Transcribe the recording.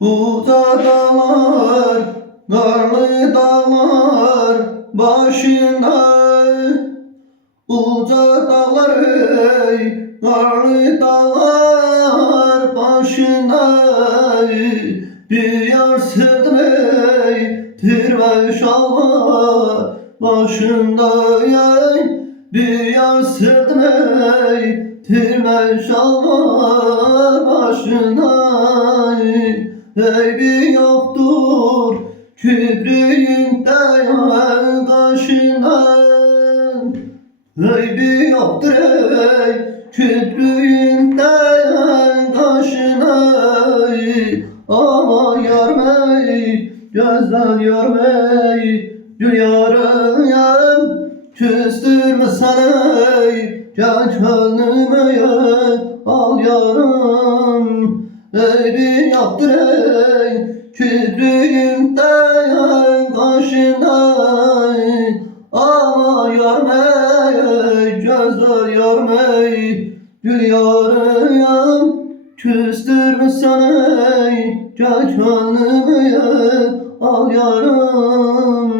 Uca dağlar, karlı dağlar başında. Uca dağlar ey, karlı dağlar başında. Bir yar sevdim ey, tirve şalvar başında ey. Bir yar sevdim ey, tirve şalvar başında. Eybi yoktur kübrüğünde yan kaşından. Eybi yoktur ey kübrüğünde yan kaşından. Ama yarmey gözden yarmey duyarım. Küstürme sen ey gel gönlüme al yarım. Eybi yaptır ey kübrüğümde yan kaşına. Ama yarmey gözler yarmey gül yarım. Küstürme sen ey gel gönlüme al yarım.